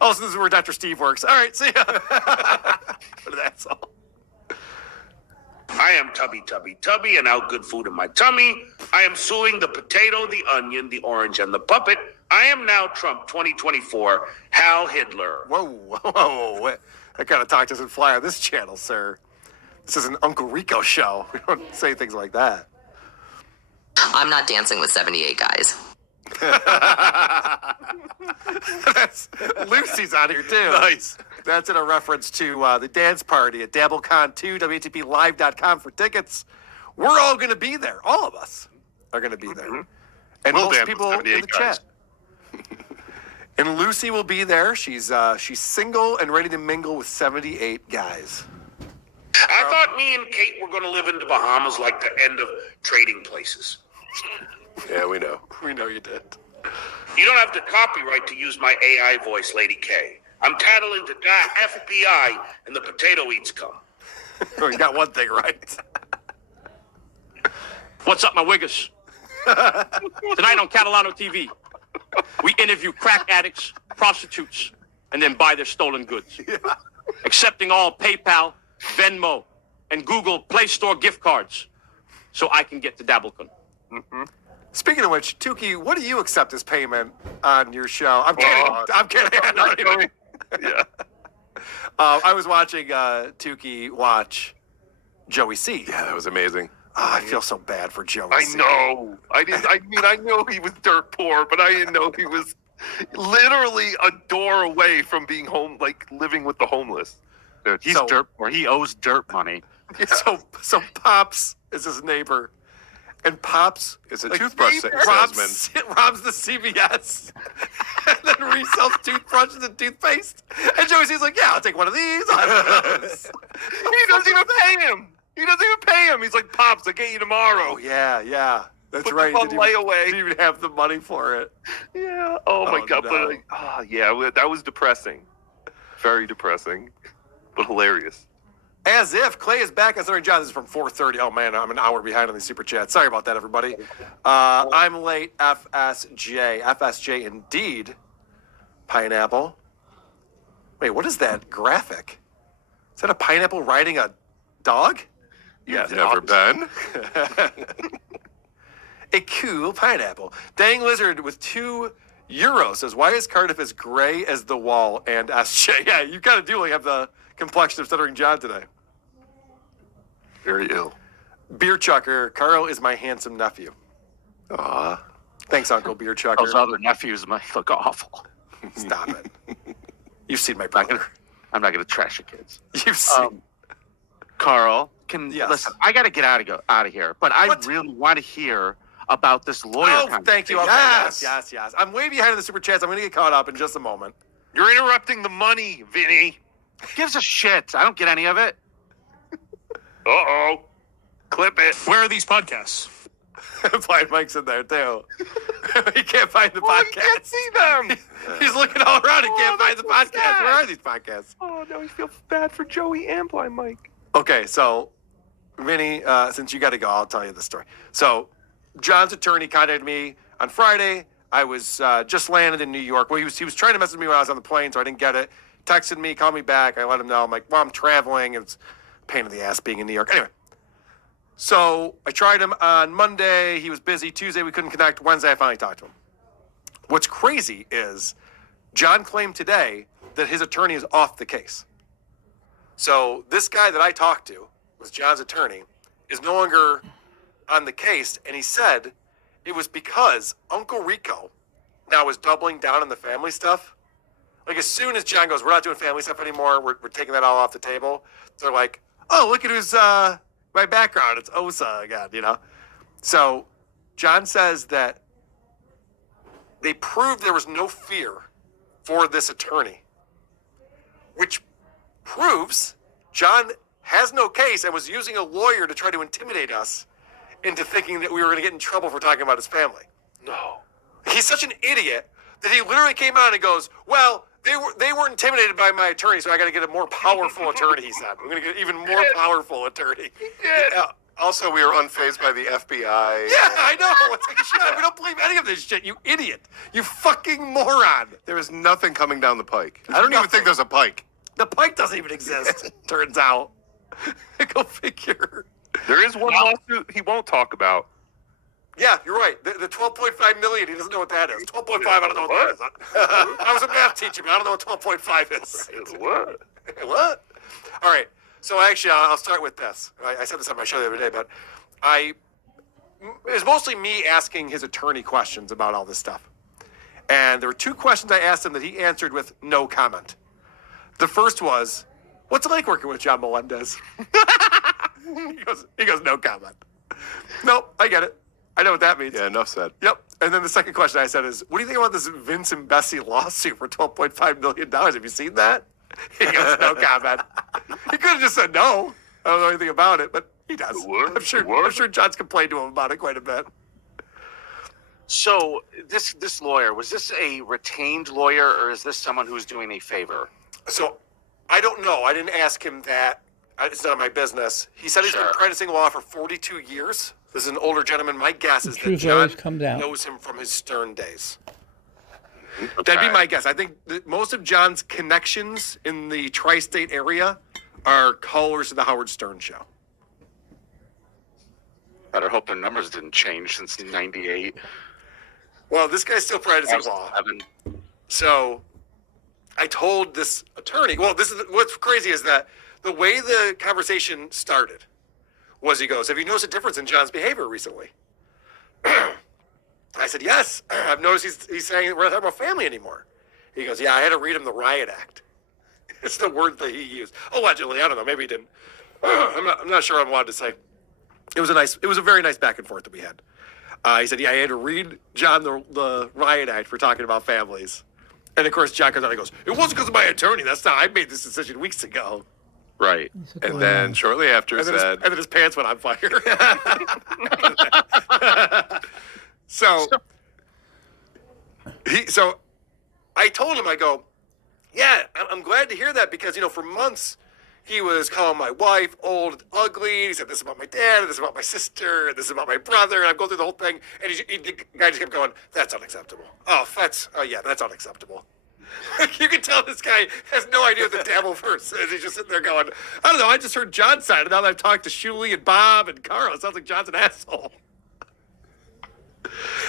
Oh, so this is where Dr. Steve works. All right, see ya. What an asshole. I am Tubby, and out good food in my tummy. I am suing the potato, the onion, the orange, and the puppet. I am now Trump 2024, Hal Hitler. Whoa. That kind of talk doesn't fly on this channel, sir. This is an Uncle Rico show. We don't say things like that. I'm not dancing with 78 guys. That's, Lucy's on here, too. Nice. That's in a reference to the dance party at DabbleCon2, WATPLive.com for tickets. We're all going to be there. All of us are going to be there. And We'll most dance people with in the 78 guys. chat. And Lucy will be there. She's single and ready to mingle with 78 guys. I thought me and Kate were going to live in the Bahamas like the end of Trading Places. Yeah, we know. We know you did. You don't have the copyright to use my AI voice, Lady K. I'm tattling to FBI and the potato eats come. You got one thing right. What's up, my wiggers? Tonight on Catalano TV, we interview crack addicts, prostitutes, and then buy their stolen goods. Accepting all PayPal, Venmo, and Google Play Store gift cards so I can get to Dabblecon. Mm-hmm. Speaking of which, Tukey, what do you accept as payment on your show? I'm kidding. I'm kidding. I'm not even. Yeah. I was watching Tukey watch Joey C. Yeah, that was amazing. Oh, I feel so bad for Joey I C. know. I know he was dirt poor, but I didn't know he was literally a door away from being home, like living with the homeless. Dude, he's dirt poor. He owes dirt money. Yeah. So Pops is his neighbor. And Pops is a toothbrush salesman. Robs the CVS and then resells toothbrushes and toothpaste. And Joey C's like, yeah, I'll take one of these. I'll have one of those. He doesn't even pay him. He's like, Pops, I'll get you tomorrow. Oh, yeah. That's Put right. them on layaway. Didn't even have the money for it. Yeah. Oh my God. No. But yeah, that was depressing. Very depressing, but hilarious. As if Clay is back on Stuttering John. This is from 4:30. Oh man, I'm an hour behind on the super chat. Sorry about that, everybody. I'm late. FSJ indeed. Pineapple. Wait, what is that graphic? Is that a pineapple riding a dog? Yeah, never been. A cool pineapple. Dang Lizard with €2 says, why is Cardiff as gray as the wall and SJ? Yeah, you kind of do have the complexion of Stuttering John today. Very ill. Beer Chucker, Carl is my handsome nephew. Aw. Thanks, Uncle Beer Chucker. Those other nephews might look awful. Stop it. You've seen my brother. I'm not gonna trash your kids. You've seen. Carl, Yes. listen. I got to get out of here, but I really want to hear about this lawyer. Oh, thank you. Okay, yes. I'm way behind in the super chats. I'm going to get caught up in just a moment. You're interrupting the money, Vinny. Gives a shit. I don't get any of it. Uh-oh. Clip it. Where are these podcasts? Blind Mike's in there, too. He can't find the podcast. He can't see them. He's looking all around. He can't find the podcast. sad. Where are these podcasts? Oh, now he feels bad for Joey and Blind Mike. Okay, so, Vinny, since you got to go, I'll tell you the story. So, John's attorney contacted me on Friday. I was just landed in New York. Well, he was trying to message me when I was on the plane, so I didn't get it. Texted me, called me back. I let him know. I'm like, well, I'm traveling. It's a pain in the ass being in New York. Anyway, so I tried him on Monday. He was busy. Tuesday, we couldn't connect. Wednesday, I finally talked to him. What's crazy is John claimed today that his attorney is off the case. So this guy that I talked to, was John's attorney, is no longer on the case. And he said it was because Uncle Rico now is doubling down on the family stuff. Like, as soon as John goes, we're not doing family stuff anymore, we're taking that all off the table. So they're like, oh, look at who's my background. It's Osa again, you know? So John says that they proved there was no fear for this attorney, which proves John has no case and was using a lawyer to try to intimidate us into thinking that we were going to get in trouble for talking about his family. No. He's such an idiot that he literally came out and goes, well, they weren't intimidated by my attorney, so I got to get a more powerful attorney, he said. I'm going to get an even more powerful attorney. Yeah. Also, we were unfazed by the FBI. Yeah, I know. It's like, shut up. We don't believe any of this shit, you idiot. You fucking moron. There is nothing coming down the pike. I don't even think there's a pike. The pike doesn't even exist, turns out. Go figure. There is one lawsuit he won't talk about. Yeah, you're right. The $12.5 million, he doesn't know what that is. 12.5, I don't know what that is. I was a math teacher, but I don't know what 12.5 is. What? What? All right. So actually, I'll start with this. I said this on my show the other day, but it was mostly me asking his attorney questions about all this stuff. And there were two questions I asked him that he answered with no comment. The first was, what's it like working with John Melendez? He goes, no comment. Nope, I get it. I know what that means. Yeah, enough said. Yep. And then the second question I said is, what do you think about this Vince and Bessie lawsuit for $12.5 million? Have you seen that? He goes, no comment. He could have just said no. I don't know anything about it, but he does. I'm sure John's complained to him about it quite a bit. So this lawyer, was this a retained lawyer or is this someone who's doing a favor? So I don't know. I didn't ask him that. It's none of my business. He said he's been practicing law for 42 years. This is an older gentleman. My guess is that John knows him from his Stern days. Okay. That'd be my guess. I think that most of John's connections in the tri-state area are callers to the Howard Stern show. Better hope their numbers didn't change since '98. Well, this guy's still practicing law. So I told this attorney, well, this is what's crazy is that the way the conversation started was he goes, have you noticed a difference in John's behavior recently? I said, yes. I've noticed he's saying we're not talking about family anymore. He goes, yeah, I had to read him the riot act. It's the word that he used. Allegedly, I don't know. Maybe he didn't. I'm not sure I'm allowed to say. It was a very nice back and forth that we had. He said, yeah, I had to read John the riot act for talking about families. And of course, John comes out and goes, it wasn't because of my attorney. That's not, I made this decision weeks ago. Right. And then shortly after and said... then his pants went on fire. So I told him, I go, yeah, I'm glad to hear that because, for months he was calling my wife old and ugly. He said, this is about my dad, and this is about my sister, and this is about my brother. And I'm going through the whole thing. And the guy just kept going, that's unacceptable. That's unacceptable. You can tell this guy has no idea what the Dabbleverse is. He's just sitting there going, I don't know, I just heard John's side. And now that I've talked to Shuli and Bob and Carl, it sounds like John's an asshole.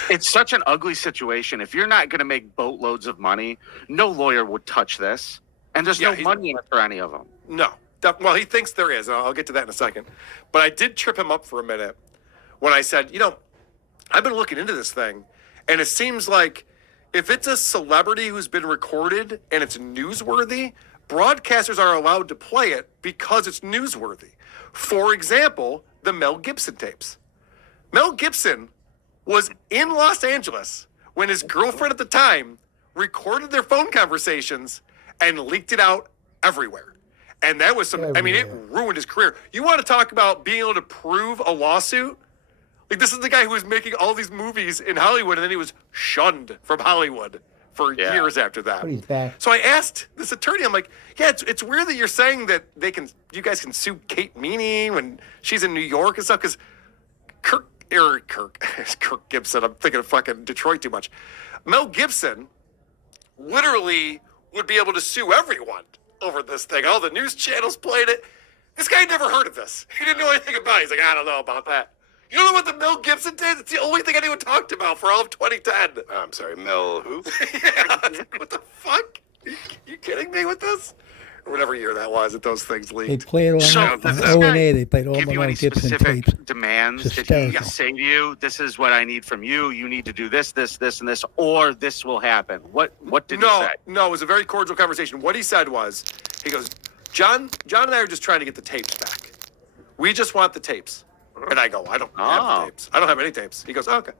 It's such an ugly situation. If you're not going to make boatloads of money, no lawyer would touch this. And there's no money in it for any of them. No. Well, he thinks there is. And I'll get to that in a second. But I did trip him up for a minute when I said, I've been looking into this thing. And it seems like if it's a celebrity who's been recorded and it's newsworthy, broadcasters are allowed to play it because it's newsworthy. For example, the Mel Gibson tapes. Mel Gibson was in Los Angeles when his girlfriend at the time recorded their phone conversations and leaked it out everywhere. And that was it ruined his career. You want to talk about being able to prove a lawsuit? Like, this is the guy who was making all these movies in Hollywood, and then he was shunned from Hollywood for years after that. But he's back. So I asked this attorney, I'm like, yeah, it's weird that you're saying that you guys can sue Kate Meany when she's in New York and stuff, because Kirk Gibson, I'm thinking of fucking Detroit too much. Mel Gibson literally would be able to sue everyone over this thing. All the news channels played it. This guy never heard of this. He didn't know anything about it. He's like, I don't know about that. You don't know what the Mel Gibson did? It's the only thing anyone talked about for all of 2010. I'm sorry, Mel who? Yeah, what the fuck? You kidding me with this? Or whatever year that was that those things leaked. They played all on O&A. They played all the Mel Gibson tapes. Demands? Did he say to you, this is what I need from you. You need to do this, this, this, and this, or this will happen? What did he say? No, it was a very cordial conversation. What he said was, he goes, John and I are just trying to get the tapes back. We just want the tapes. And I go, I don't have the tapes. I don't have any tapes. He goes, okay.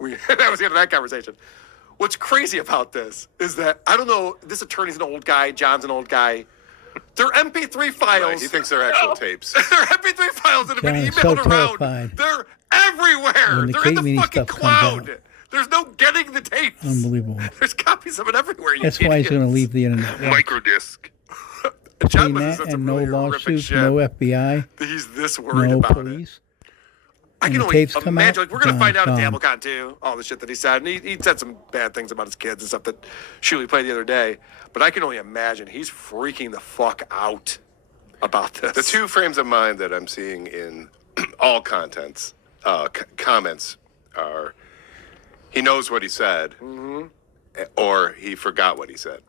That was the end of that conversation. What's crazy about this is that, I don't know, this attorney's an old guy, John's an old guy. They're MP3 files. Right, he thinks they're actual tapes. They're MP3 files that have been emailed around. Terrified. They're everywhere. They're in the fucking cloud. There's no getting the tapes. Unbelievable. There's copies of it everywhere. That's why he's going to leave the internet. Microdisc. Between that and no lawsuits, no FBI, he's this worried no about police. I can only imagine. Like, we're going to find out at DabbleCon too, all the shit that he said. And he said some bad things about his kids and stuff that Shuli played the other day. But I can only imagine he's freaking the fuck out about this. The two frames of mind that I'm seeing in all comments are he knows what he said, or he forgot what he said.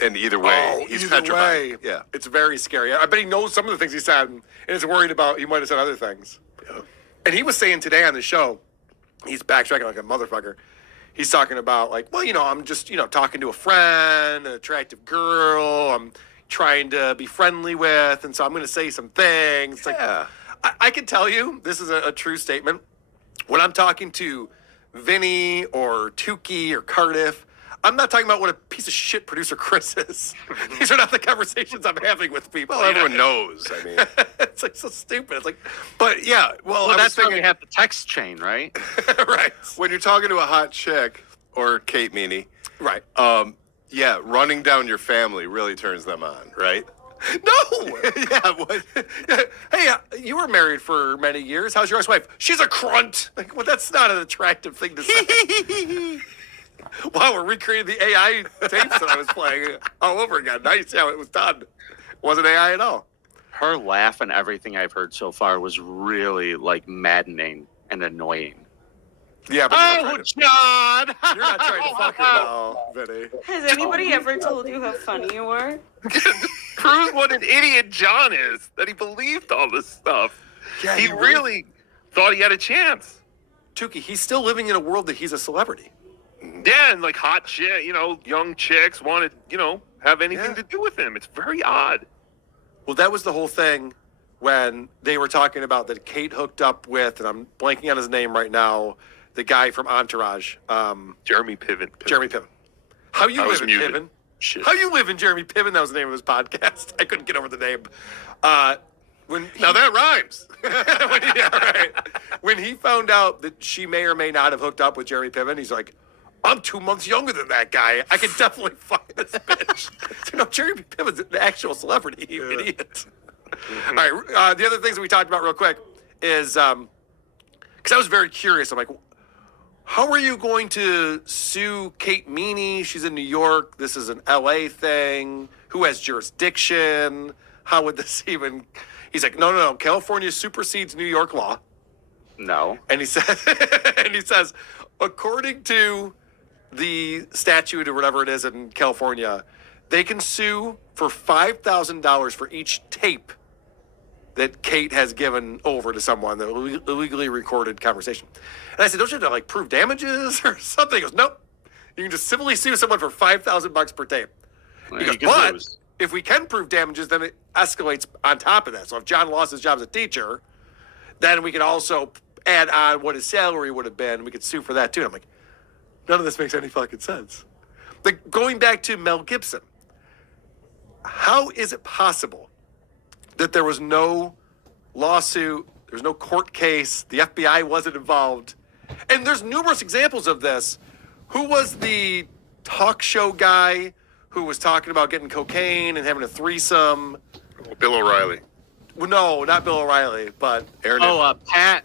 And either way, he's petrified. Yeah, it's very scary. I bet he knows some of the things he said and is worried about he might have said other things. Yeah. And he was saying today on the show, he's backtracking like a motherfucker. He's talking about like, well, I'm just, talking to a friend, an attractive girl I'm trying to be friendly with. And so I'm going to say some things. Yeah. Like, I can tell you, this is a true statement. When I'm talking to Vinny or Tukey or Cardiff, I'm not talking about what a piece of shit producer Chris is. These are not the conversations I'm having with people. Well, everyone knows. I mean, it's like so stupid. It's like, but yeah. Well, I that's was why we thinking, have the text chain, right? right. when you're talking to a hot chick or Kate Meany, Right. yeah, running down your family really turns them on, right? No. Yeah. What? Hey, you were married for many years. How's your ex-wife? She's a crunt. Like, well, that's not an attractive thing to say. Wow, we're recreating the AI tapes that I was playing all over again. Nice how it was done. Wasn't AI at all. Her laugh and everything I've heard so far was really like maddening and annoying. Yeah, but John! you're not trying to fuck her now, Vinny. Has anybody ever told you how funny you were? Proves what an idiot John is, that he believed all this stuff. Yeah, he really thought he had a chance. Tukey, he's still living in a world that he's a celebrity. Yeah, and like hot shit, young chicks wanted, have anything to do with him. It's very odd. Well, that was the whole thing when they were talking about that Kate hooked up with, and I'm blanking on his name right now, the guy from Entourage. Jeremy Piven. Jeremy Piven. How you live in Piven? Shit. How you live in Jeremy Piven? That was the name of his podcast. I couldn't get over the name. Now that rhymes. Yeah, right. When he found out that she may or may not have hooked up with Jeremy Piven, he's like, I'm 2 months younger than that guy. I could definitely fuck this bitch. So, no, Jeremy Piven's an actual celebrity, you idiot. All right, the other things that we talked about real quick is, because I was very curious. I'm like, how are you going to sue Kate Meany? She's in New York. This is an LA thing. Who has jurisdiction? How would this even... He's like, no. California supersedes New York law. No. And he says, according to the statute or whatever it is in California, they can sue for $5,000 for each tape that Kate has given over to someone, the illegally recorded conversation. And I said, don't you have to prove damages or something? He goes, nope. You can just civilly sue someone for $5,000 per tape. He goes, but if we can prove damages, then it escalates on top of that. So if John lost his job as a teacher, then we can also add on what his salary would have been. We could sue for that too. And I'm like, none of this makes any fucking sense. Like, going back to Mel Gibson, how is it possible that there was no lawsuit, there's no court case, the FBI wasn't involved? And there's numerous examples of this. Who was the talk show guy who was talking about getting cocaine and having a threesome? Bill O'Reilly. Well, no, not Bill O'Reilly, but Aaron. Pat.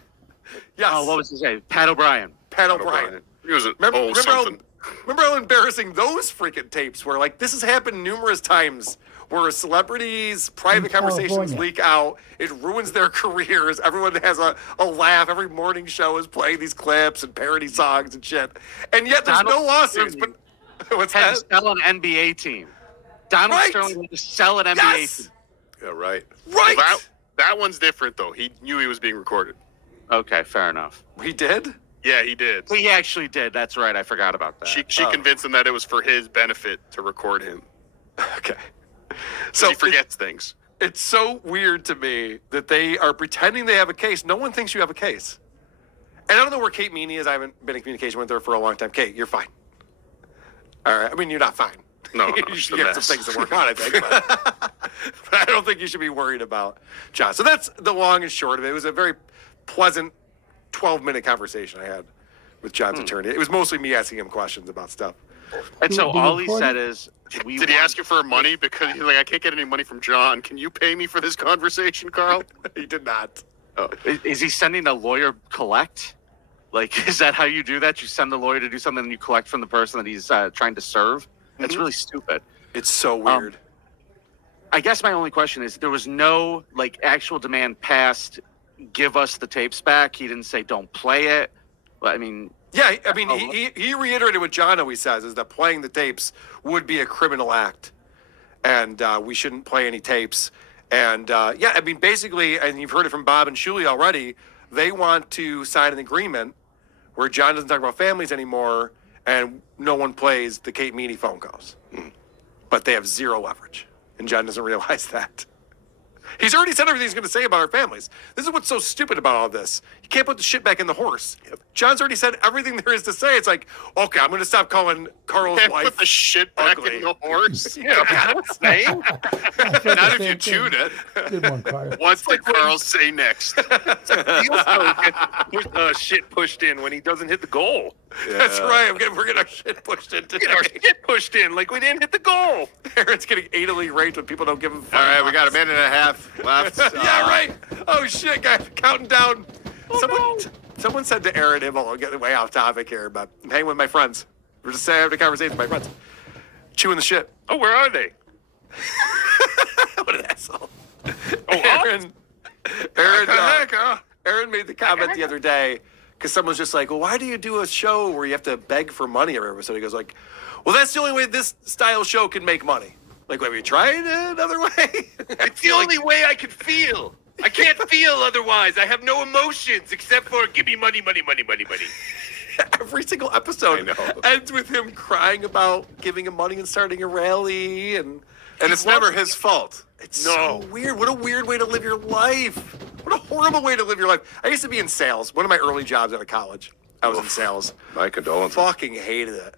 Yes. Oh, what was his name? Pat O'Brien. Pat O'Brien. He was remember something. Remember how embarrassing those freaking tapes were? Like, this has happened numerous times where celebrities' private conversations leak out. It ruins their careers. Everyone has a laugh. Every morning show is playing these clips and parody songs and shit. And yet there's no lawsuits. But what's had that? to sell an NBA team. Donald Sterling had to sell an NBA team. Yeah, right. Right. Well, that one's different, though. He knew he was being recorded. Okay, fair enough. He did? Yeah, he did. He actually did. That's right. I forgot about that. She convinced him that it was for his benefit to record him. Okay. So he forgets things. It's so weird to me that they are pretending they have a case. No one thinks you have a case. And I don't know where Kate Meany is. I haven't been in communication with her for a long time. Kate, you're fine. All right. I mean, you're not fine. No, you should get some things to work on, I think. But I don't think you should be worried about John. So that's the long and short of it. It was a very pleasant 12-minute conversation I had with John's attorney. It was mostly me asking him questions about stuff. And so all he said is, did he ask you for money? Because he's like, I can't get any money from John. Can you pay me for this conversation, Carl? He did not. Oh. Is he sending a lawyer collect? Like, is that how you do that? You send the lawyer to do something and you collect from the person that he's trying to serve? That's really stupid. It's so weird. I guess my only question is, there was no actual demand passed, give us the tapes back. He didn't say don't play it. I mean... Yeah, I mean, he reiterated what John always says, is that playing the tapes would be a criminal act. And we shouldn't play any tapes. And, yeah, I mean, basically, and you've heard it from Bob and Shuli already, they want to sign an agreement where John doesn't talk about families anymore and no one plays the Kate Meany phone calls. But they have zero leverage. And John doesn't realize that. He's already said everything he's going to say about our families. This is what's so stupid about all this. can't put the shit back in the horse. John's already said everything there is to say. It's like, okay, I'm going to stop calling Carl's Can't wife put the shit back ugly. in the horse. Yeah, that's saying. Not if you chewed it. Good one, Carl. What did Carl say next? Shit pushed in when he doesn't hit the goal. That's right. We're getting our shit pushed in today. Get our shit pushed in like we didn't hit the goal. Aaron's getting anally raped when people don't give him $5. All right, we got a minute and a half left. Yeah, right. Oh shit, guys, counting down. Someone said to Aaron, I'm getting way off topic here, but I'm hanging with my friends. We're just having a conversation with my friends. Chewing the shit. Oh, where are they? What an asshole. Oh, Aaron made the comment the other day because someone's just like, well, why do you do a show where you have to beg for money every episode? He goes like, well, that's the only way this style show can make money. Like, have you tried another way? It's the only way I can feel. I can't feel otherwise. I have no emotions except for give me money, money, money, money, money. Every single episode ends with him crying about giving him money and starting a rally, and it's never his fault. It's so weird. What a weird way to live your life. What a horrible way to live your life. I used to be in sales. One of my early jobs out of college, I was in sales. My condolences. Fucking hated it.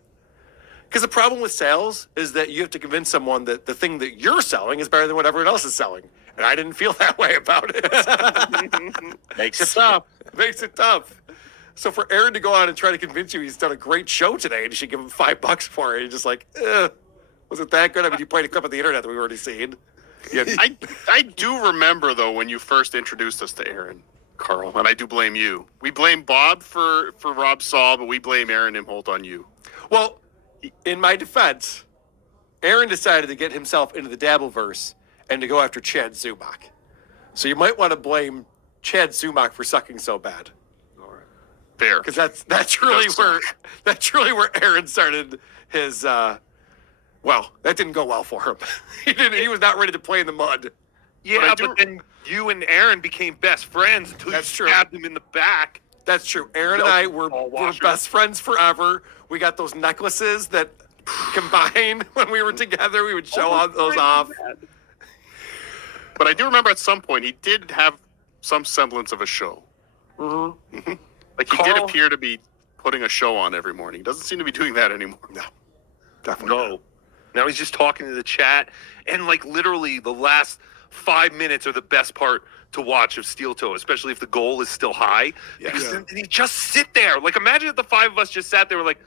Because the problem with sales is that you have to convince someone that the thing that you're selling is better than what everyone else is selling. And I didn't feel that way about it. Makes it tough. Makes it tough. So for Aaron to go on and try to convince you he's done a great show today and you should give him $5 for it, you're just like, was it that good? I mean, you played a clip on the internet that we've already seen. Yeah, I do remember, though, when you first introduced us to Aaron, Carl, and I do blame you. We blame Bob for Rob Saul, but we blame Aaron Imholt on you. Well, in my defense, Aaron decided to get himself into the Dabbleverse and to go after Chad Zumach. So you might want to blame Chad Zumach for sucking so bad. Fair. Because that's really where Aaron started his well, that didn't go well for him. He was not ready to play in the mud. Yeah, but then you and Aaron became best friends until you stabbed him in the back. That's true. Aaron and I were best friends forever. We got those necklaces that combined when we were together. We would show those off. But I do remember at some point he did have some semblance of a show. Mm-hmm. Like he did appear to be putting a show on every morning. He doesn't seem to be doing that anymore. No, definitely not. Now he's just talking to the chat, and like literally the last 5 minutes are the best part to watch of Steel Toe, especially if the goal is still high. Yeah. Because then he just sit there. Like imagine if the five of us just sat there, we're like,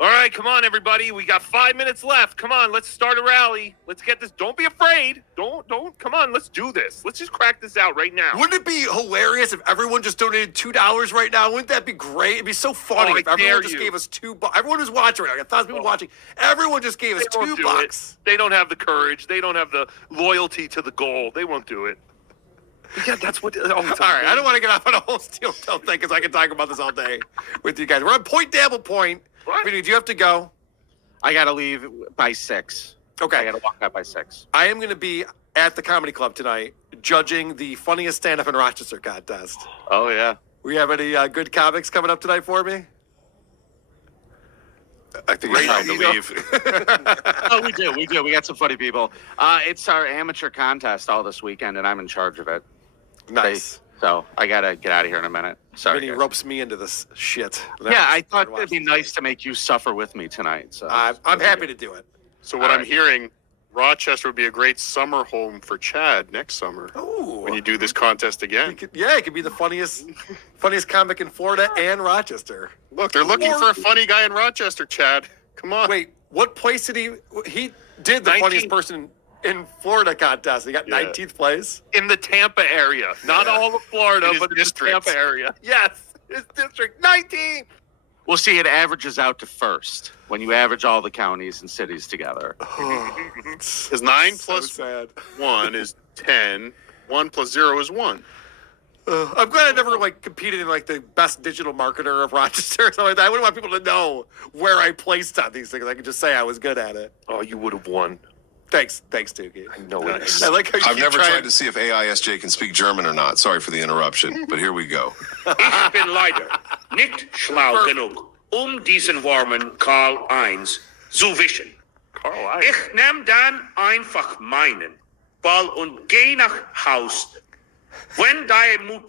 all right, come on, everybody. We got 5 minutes left. Come on, let's start a rally. Let's get this. Don't be afraid. Don't. Come on, let's do this. Let's just crack this out right now. Wouldn't it be hilarious if everyone just donated $2 right now? Wouldn't that be great? It'd be so funny if everyone just gave us $2. Everyone who's watching right now, I got thousands of people watching. Everyone just gave us $2. They don't have the courage. They don't have the loyalty to the goal. They won't do it. Yeah, that's what. All right, I don't want to get off on a whole Steel Toe thing because I can talk about this all day with you guys. We're on Point Dabble Point. What? Do you have to go? I got to leave by 6. Okay. I got to walk out by 6. I am going to be at the Comedy Club tonight judging the funniest stand-up in Rochester contest. Oh, yeah. We have any good comics coming up tonight for me? I think it's time to leave. Oh, we do. We got some funny people. It's our amateur contest all this weekend, and I'm in charge of it. Nice. So I got to get out of here in a minute. Sorry. He ropes me into this shit. Yeah, I thought it'd be nice to make you suffer with me tonight. So I'm happy to do it. So what I'm hearing, Rochester would be a great summer home for Chad next summer. Ooh. When you do this contest again. It could be the funniest comic in Florida and Rochester. Look, they're looking for a funny guy in Rochester, Chad. Come on. Wait, what place did he did the 19th. funniest person in Florida contest? He got 19th place. In the Tampa area, not all of Florida, In his but in district. the Tampa area. Yes, his district, 19th. we'll see. It averages out to first when you average all the counties and cities together. Because 9 plus 1 is 10. 1 plus 0 is 1. I'm glad I never competed in the best digital marketer of Rochester or something like that. I wouldn't want people to know where I placed on these things. I could just say I was good at it. Oh, you would have won. Thanks, Tukey. I know it. I like how you I've keep never trying. tried to see if AISJ can speak German or not. Sorry for the interruption, but here we go. Ich bin leider nicht schlau genug, diesen warmen Karl-1 zu wischen. Ich nehm dann einfach meinen Ball und geh nach Haus. Wenn deine Mutter